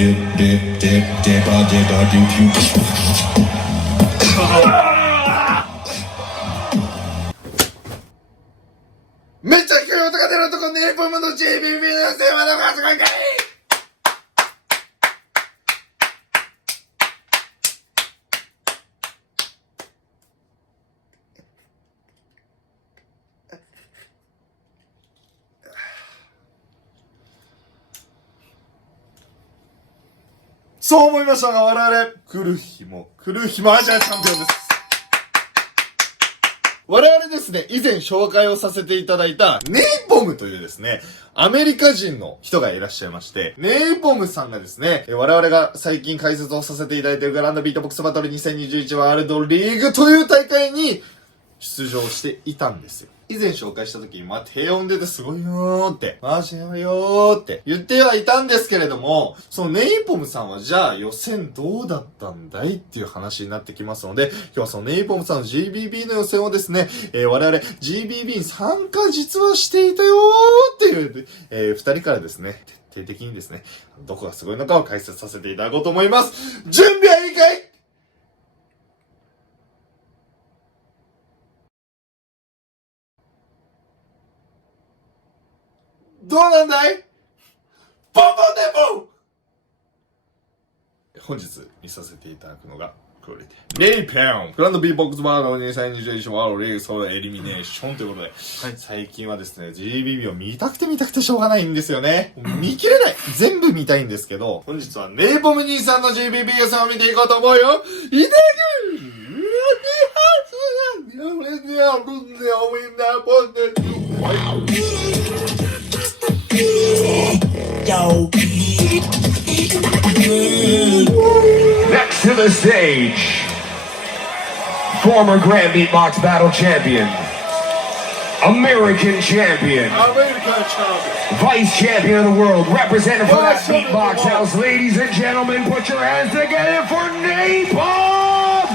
めっちゃ低い音が出るとこネイポムの JBB のせいまだかすかんかい。そう思いましたが、我々、来る日もアジアチャンピオンです。我々ですね、以前紹介をさせていただいた、ネイポムというですね、アメリカ人の人がいらっしゃいまして、ネイポムさんがですね、我々が最近解説をさせていただいているグランドビートボックスバトル2021ワールドリーグという大会に出場していたんですよ。以前紹介した時に、低音出てすごいよーって、マジよーって言ってはいたんですけれども、そのネイポムさんはじゃあ予選どうだったんだいっていう話になってきますので、今日はそのネイポムさんの GBB の予選をですね、我々 GBB に参加実はしていたよーっていう、二人からですね、徹底的にですね、どこがすごいのかを解説させていただこうと思います。準備はいいかい？どうなんだい？ポンポンデポン！本日見させていただくのが、これで。ネイペングランドビーボックスバーの2021ワールドリーグソロエリミネーションということで、最近はですね、GBB を見たくてしょうがないんですよね。見切れない。全部見たいんですけど、本日はネイポム兄さんの GBB 予選を見ていこうと思うよ。いただNext to the stage, former Grand Beatbox Battle Champion, American Champion, Vice Champion of the World, representing for that Beatbox House. Ladies and gentlemen, put your hands together for Napalm!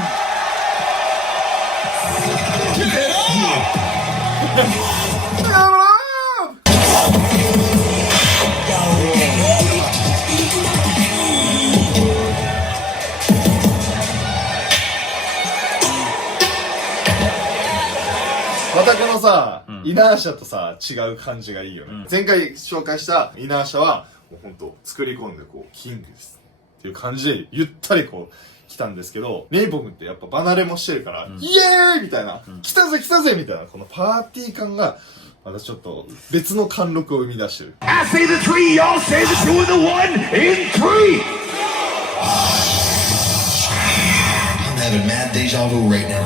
またこのさ、イナーシャとさ、違う感じがいいよね。前回紹介したイナーシャは、もうほんと作り込んでこう、キングですっていう感じで、ゆったりこう、来たんですけど、ネイポムってやっぱ離れもしてるから、イエーイみたいな、来たぜみたいな、このパーティー感が、またちょっと別の貫禄を生み出してる。I say the 3, y'all say the 2 and the 1 in 3! I'm having mad deja vu right now.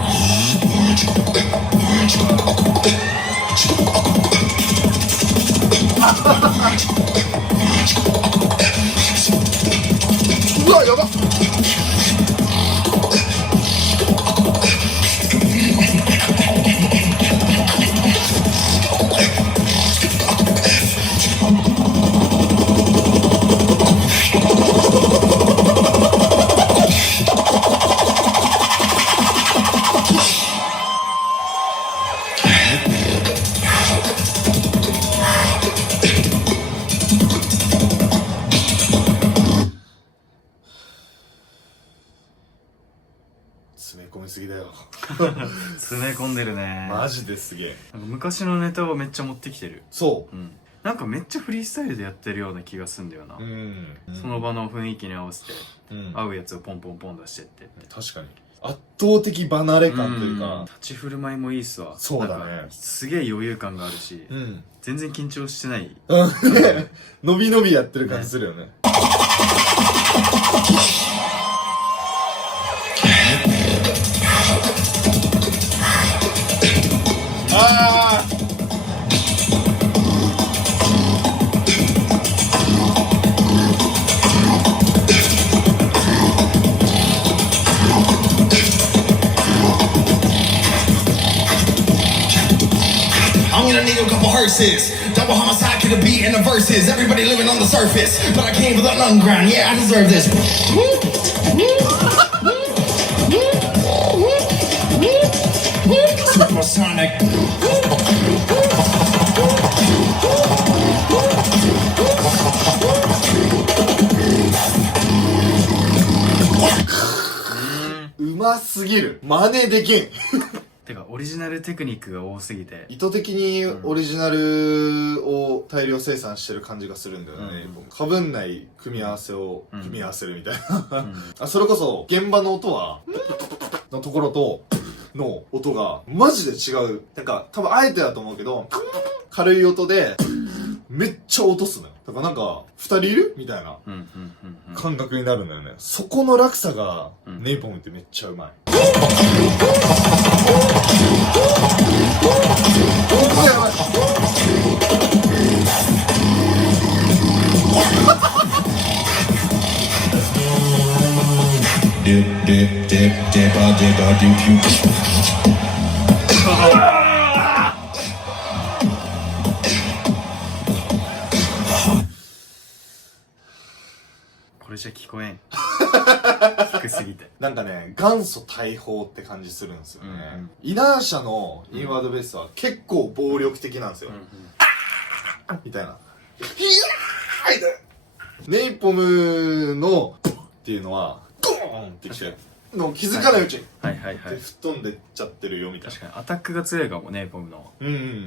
うわ、やばっ。詰め込みすぎだよ。詰め込んでるね。マジですげえ。なんか昔のネタをめっちゃ持ってきてる。そう。なんかめっちゃフリースタイルでやってるような気がすんだよな。その場の雰囲気に合わせて、合うやつをポンポンポン出してって。確かに。圧倒的離れ感というか。立ち振る舞いもいいっすわ。そうだね。すげえ余裕感があるし、全然緊張してない。伸び伸びやってる感じするよね。ああ。I'm gonna need a couple hearses. Double homicide could be in the verses. Everybody living on the surface, but I came for the underground. Yeah, I deserve this. Supersonic. ますぎる。真似できん。てかオリジナルテクニックが多すぎて意図的にオリジナルを大量生産してる感じがするんだよね。かぶんない組み合わせを組み合わせるみたいな。あ、それこそ現場の音は、のところと、の音がマジで違う。なんか多分あえてだと思うけど、軽い音で、めっちゃ落とすのよ。だからなんか、二人いるみたいな感覚になるんだよね。そこの落差が、ネイポムってめっちゃうまい。やばい。これじゃ聞こえん。低すぎて。なんかね、元祖大砲って感じするんですよね。イナーシャのインワードベースは結構暴力的なんですよ。みたいな。ネイポムのっていうのは、ゴーンってきて、の気づかないうちに、はいはいはい。吹っ飛んでっちゃってるよみたいな。確かにアタックが強いかも、ネイポムの。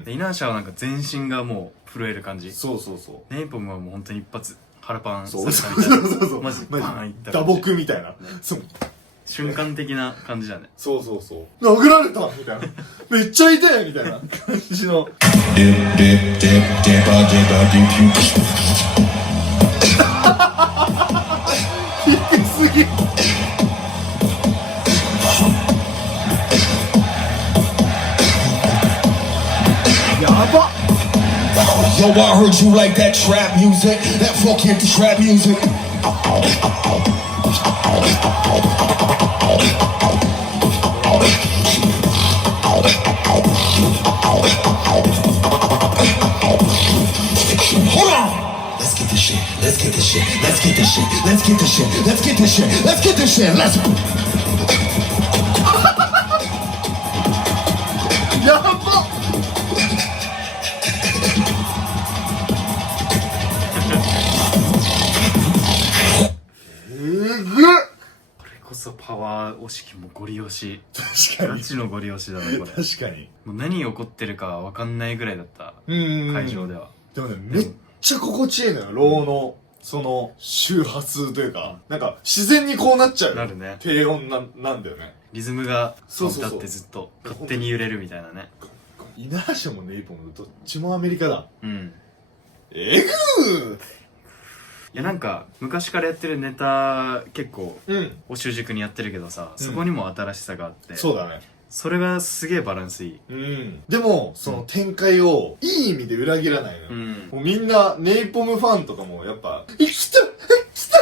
でイナーシャはなんか全身がもう震える感じ。そうそうそう。ネイポムはもう本当に一発腹パンさそうそうれたみたいな。そうそう。マジバーンいった打撲みたいな。そう。瞬間的な感じだね。そうそうそう。殴られたみたいな。めっちゃ痛いみたいな感じの。低すぎ。やばっ。Yo, I heard you like that trap music, that funky trap music. Hold on! Let's get this shit, let's get this shit, let's get this shit, let's get this shit, let's get this shit, let's get this shit, let's... やばっ。これこそパワー押し機もゴリ押し。確かに。ガチのゴリ押しだね、これ。確かに。もう何起こってるかわかんないぐらいだった。会場では。でもね、めっちゃ心地いいのよ、ローの。その、周波数というか、なんか、自然にこうなっちゃう。なるね。低音なんだよね。リズムが、そうそうそうだってずっと、勝手に揺れるみたいなね。イナーシャもネイポムどっちもアメリカだ。えぐー。いやなんか、昔からやってるネタ、結構、お習熟にやってるけどさ、そこにも新しさがあって。そうだね。それがすげえバランスいい。でも、その展開を、いい意味で裏切らないのよ。もうみんな、ネイポムファンとかも、やっぱ、来た来た来たっ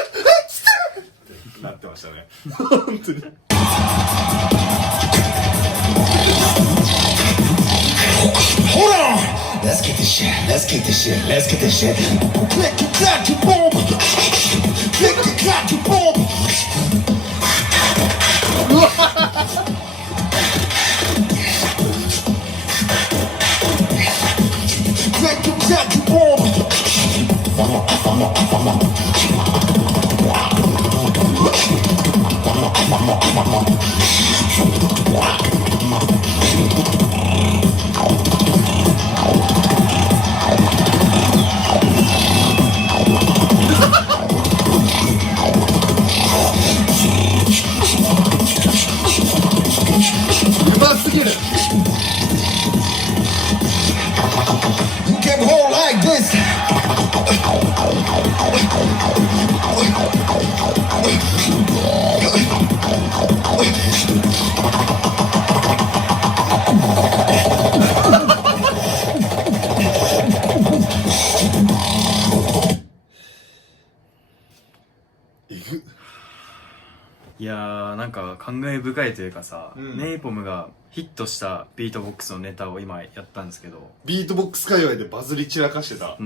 てなってましたね。本当に。Hold on! Let's get this shit, let's get this shit, let's get this shit. Click, you clap, you boom! Click, you clap, you boom! Click, you clap, you boom! うますぎる。 You can hold like this. Egu. いやー、なんか感慨深いというかさ、ネイポムがヒットしたビートボックスのネタを今やったんですけど、ビートボックス界隈でバズり散らかしてた。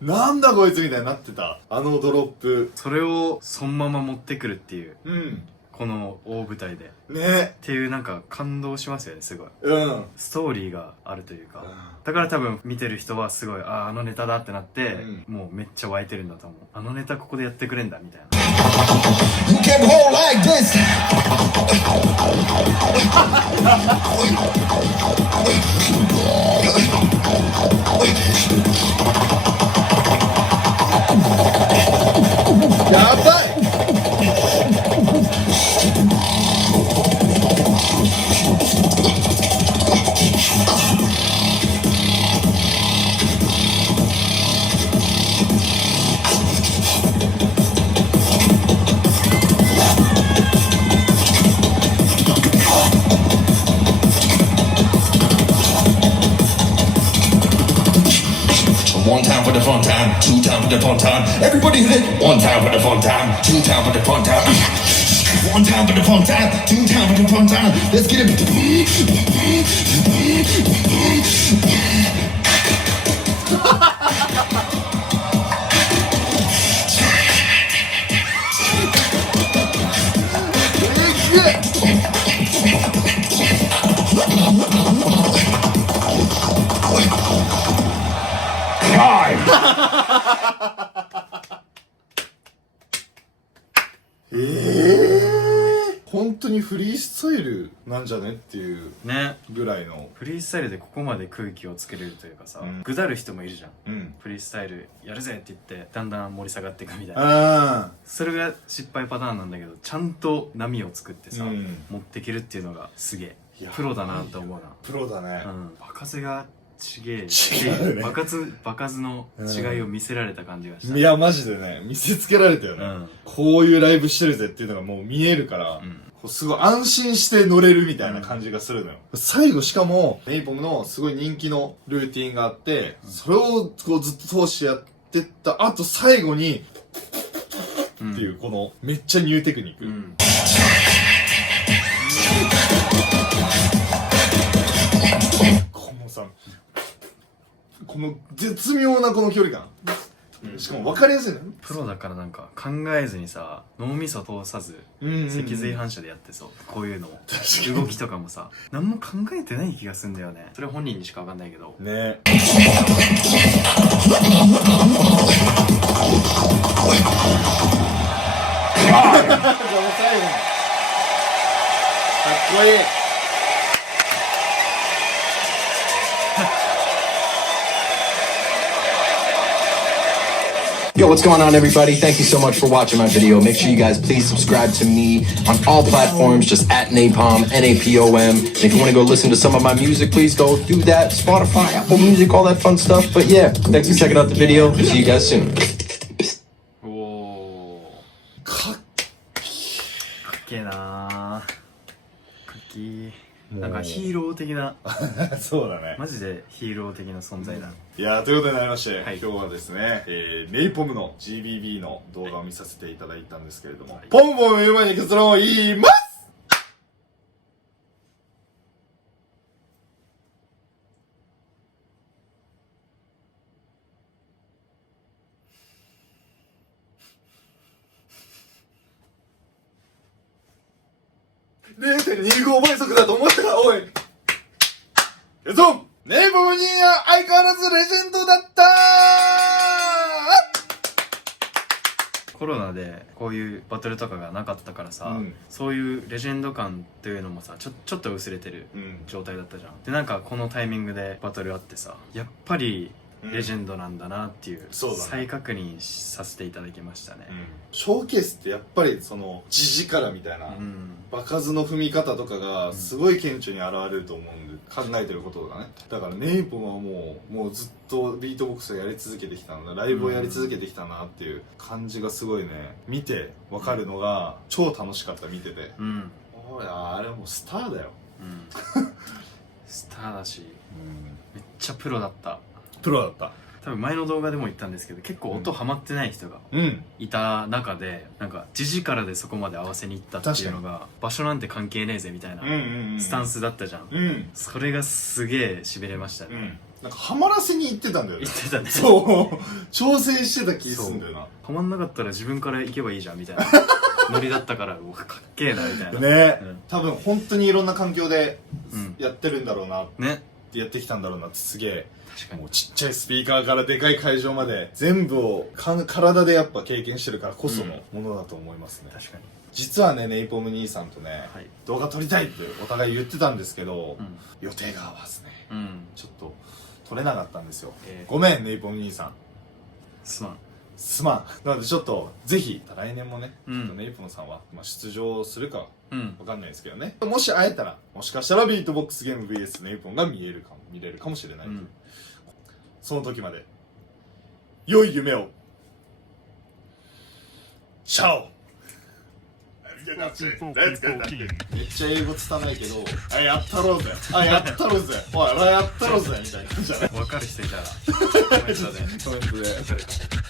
なんだこいつみたいになってた。あのドロップ。それをそのまま持ってくるっていう、うん。この大舞台で。ね。っていうなんか感動しますよね、すごい。うん。ストーリーがあるというか。だから多分見てる人はすごい、あのネタだってなって、もうめっちゃ湧いてるんだと思う。あのネタここでやってくれんだ、みたいな。You can hold like this. One time for the fun time, two time for the fun time. Everybody hit it. One time for the fun time, two time for the fun time. One time for the fun time, two time for the fun time. Let's get it.本当にフリースタイルなんじゃねっていうね。ぐらいの。フリースタイルでここまで空気をつけれるというかさ、うんぐだる人もいるじゃん。うん。フリースタイルやるぜって言ってだんだん盛り下がっていくみたいな。あそれが失敗パターンなんだけど、ちゃんと波を作ってさ、うん持ってけるっていうのがすげえいやプロだなと思うプロだね。な。場数がちげえ違うね場数の違いを見せられた感じがした。いや、マジでね、見せつけられたよね。うんこういうライブしてるぜっていうのがもう見えるから、うんこうすごい安心して乗れるみたいな感じがするのよ。最後しかも、ネイポムのすごい人気のルーティンがあって、それをこうずっと通してやってった後、最後に、っていうこのめっちゃニューテクニック。うんこのさ、この絶妙なこの距離感。しかも分かりやすいのよ。プロだからなんか考えずにさ、脳みそ通さず脊髄反射でやってそう、こういうのも動きとかもさ、何も考えてない気がすんだよね。それは本人にしか分かんないけどね。この最後かっこいい。Yo, what's going on, everybody? Thank you so much for watching my video. Make sure you guys please subscribe to me on all platforms, just at Napom, Napom. And if you want to go listen to some of my music, please go do that. Spotify, Apple Music, all that fun stuff. But yeah, thanks for checking out the video. See you guys soon. おおかっかっけえなーかっきーなんかヒーロー的なそうだね。マジでヒーロー的な存在だ。いやー、ということになりまして、はい今日はですね、ネイポムの GBB の動画を見させていただいたんですけれども、ポンポン言う前に結論を言います0.25 倍速だと思ったか、おい結論ネイポムニーは相変わらずレジェンドだったコロナでこういうバトルとかがなかったからさ、うんそういうレジェンド感っていうのもさちょっと薄れてるうん状態だったじゃん。でなんかこのタイミングでバトルあってさ、やっぱりレジェンドなんだなっていう、そうだね再確認させていただきましたね。ショーケースってやっぱりその地力みたいな、場数の踏み方とかがすごい顕著に現れると思うんで、考えてることがね。だからネイポムはもうずっとビートボックスをやり続けてきたんだ、ライブをやり続けてきたなっていう感じがすごいね、見てわかるのが超楽しかった、見てて。うんおい、あれもうスターだよ。スターだし、めっちゃプロだった。プロだった。多分前の動画でも言ったんですけど、結構音ハマってない人がうん。いた中で、なんか地力でそこまで合わせに行ったっていうのが、場所なんて関係ねえぜみたいなスタンスだったじゃん。うん。それがすげえ痺れましたね。うん。なんかハマらせに行ってたんだよね。言ってたね。そう。挑戦してた気すんだよな。ハマんなかったら自分から行けばいいじゃんみたいなノリだったから、うわかっけえなみたいな。ね、うん多分本当にいろんな環境でうんやってるんだろうなっね。てやってきたんだろうなってすげえ、確かにもうちっちゃいスピーカーからでかい会場まで全部を体でやっぱ経験してるからこそのものだと思いますね。確かに。実はね、ネイポム兄さんとね、はい動画撮りたいってお互い言ってたんですけど、うん予定が合わずね、うん。ちょっと撮れなかったんですよ。ーごめん、ネイポム兄さん。すまん。すまん。なのでちょっと、ぜひ、来年もね、うんちょっとネイポムさんは、まあ、出場するかうん。わかんないですけどね。もし会えたら、もしかしたらビートボックスゲーム VS ネイポンが見れるかもしれない。うんその時まで、良い夢を。シャオ。めっちゃ英語拙いけど、あ、やったろうぜ。あ、やったろうぜ。おい、やったろうぜ。みたいな感じじゃない。分かる人いたらコメントでコメントで。